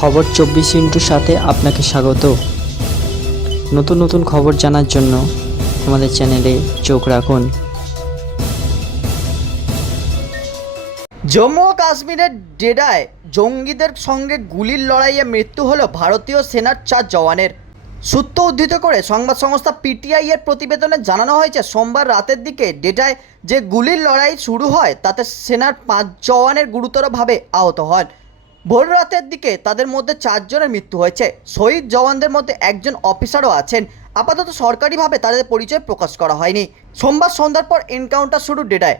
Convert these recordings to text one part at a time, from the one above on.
খবর চব্বিশ ইন্টুর সাথে আপনাকে স্বাগত। নতুন নতুন খবর জানার জন্য আমাদের চ্যানেলে চোখ রাখুন। জম্মু ও কাশ্মীরের ডেডায় জঙ্গিদের সঙ্গে গুলির লড়াইয়ে মৃত্যু হলো ভারতীয় সেনার চার জওয়ানের। সূত্র উদ্ধৃত করে সংবাদ সংস্থা পিটিআই এর প্রতিবেদনে জানানো হয়েছে, সোমবার রাতের দিকে ডেটায় যে গুলির লড়াই শুরু হয়, তাতে সেনার পাঁচ জওয়ানের গুরুতরভাবে আহত হন। ভোর রাতের দিকে তাদের মধ্যে চারজনের মৃত্যু হয়েছে। শহীদ জওয়ানদের মধ্যে একজন অফিসারও আছেন। আপাতত সরকারিভাবে তাদের পরিচয় প্রকাশ করা হয়নি। সোমবার সন্ধ্যার পর এনকাউন্টার শুরু ডেটায়।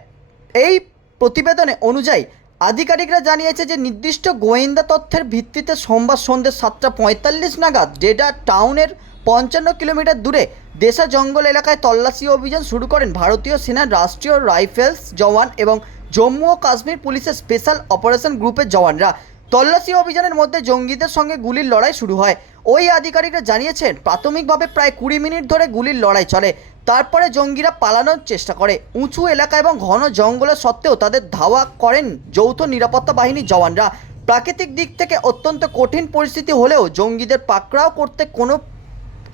এই প্রতিবেদনে অনুযায়ী আধিকারিকরা জানিয়েছে যে নির্দিষ্ট গোয়েন্দা তথ্যের ভিত্তিতে সোমবার সন্ধ্যে সাতটা পঁয়তাল্লিশ নাগাদ ডেডা টাউনের পঞ্চান্ন কিলোমিটার দূরে দেশা জঙ্গল এলাকায় তল্লাশি অভিযান শুরু করেন ভারতীয় সেনার রাষ্ট্রীয় রাইফেলস জওয়ান এবং জম্মু ও কাশ্মীর পুলিশের স্পেশাল অপারেশন গ্রুপের জওয়ানরা। তল্লাশি অভিযানের মধ্যে জঙ্গিদের সঙ্গে গুলির লড়াই শুরু হয়। ওই আধিকারিকরা জানিয়েছেন, প্রাথমিকভাবে প্রায় কুড়ি মিনিট ধরে গুলির লড়াই চলে। তারপরে জঙ্গিরা পালানোর চেষ্টা করে। উঁচু এলাকা এবং ঘন জঙ্গলের সত্ত্বেও তাদের ধাওয়া করেন যৌথ নিরাপত্তা বাহিনীর জওয়ানরা। প্রাকৃতিক দিক থেকে অত্যন্ত কঠিন পরিস্থিতি হলেও জঙ্গিদের পাকড়াও করতে কোনো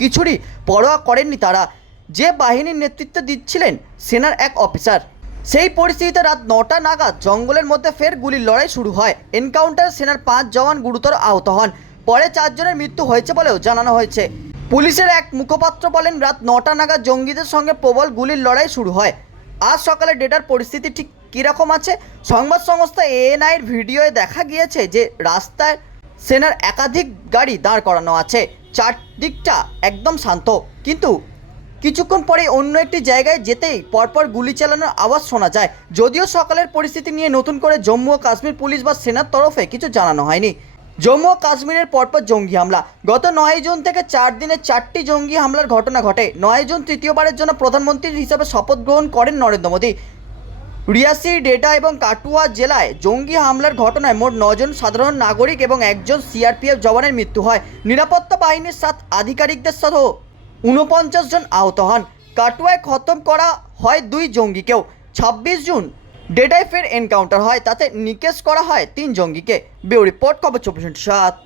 কিছুরই পরোয়া করেননি তারা। যে বাহিনীর নেতৃত্ব দিচ্ছিলেন, সেনার এক অফিসার। সেই পরিস্থিতিতে রাত নটা নাগাদ জঙ্গলের মধ্যে ফের গুলির লড়াই শুরু হয়। এনকাউন্টার সেনার পাঁচ জওয়ান গুরুতর আহত হন। পরে চারজনের মৃত্যু হয়েছে বলেও জানানো হয়েছে। পুলিশের এক মুখপাত্র বলেন, রাত নটা নাগাদ জঙ্গিদের সঙ্গে প্রবল গুলির লড়াই শুরু হয়। আজ সকালে ডেটার পরিস্থিতি ঠিক কীরকম আছে? সংবাদ সংস্থা এএনআইয়ের ভিডিওয়ে দেখা গিয়েছে যে রাস্তায় সেনার একাধিক গাড়ি দাঁড় করানো আছে। চারদিকটা একদম শান্ত। কিন্তু কিছুক্ষণ পরে অন্য একটি জায়গায় যেতেই পরপর গুলি চালানোর আওয়াজ শোনা যায়। যদিও সকালের পরিস্থিতি নিয়ে নতুন করে জম্মু ও কাশ্মীর পুলিশ বা সেনার তরফে কিছু জানানো হয়নি। জম্মু ও কাশ্মীরের পরপর জঙ্গি হামলা। গত নয় জুন থেকে চার দিনে চারটি জঙ্গি হামলার ঘটনা ঘটে। নয় জুন তৃতীয়বারের জন্য প্রধানমন্ত্রী হিসাবে শপথ গ্রহণ করেন নরেন্দ্র মোদী। রিয়াসি, ডেটা এবং কাটুয়া জেলায় জঙ্গি হামলার ঘটনায় মোট নজন সাধারণ নাগরিক এবং একজন সিআরপিএফ জওয়ানের মৃত্যু হয়। নিরাপত্তা বাহিনীর সাত আধিকারিকদের সহ উনপঞ্চাশ জন আহত হন। কাটুয়ায় খতম করা হয় দুই জঙ্গিকেও। ছাব্বিশ জুন ডেটায় ফের এনকাউন্টার হয়, তাতে নিকেশ করা হয় তিন জঙ্গিকে। বিউ রিপোর্ট, খবর চব্বিশ সাত।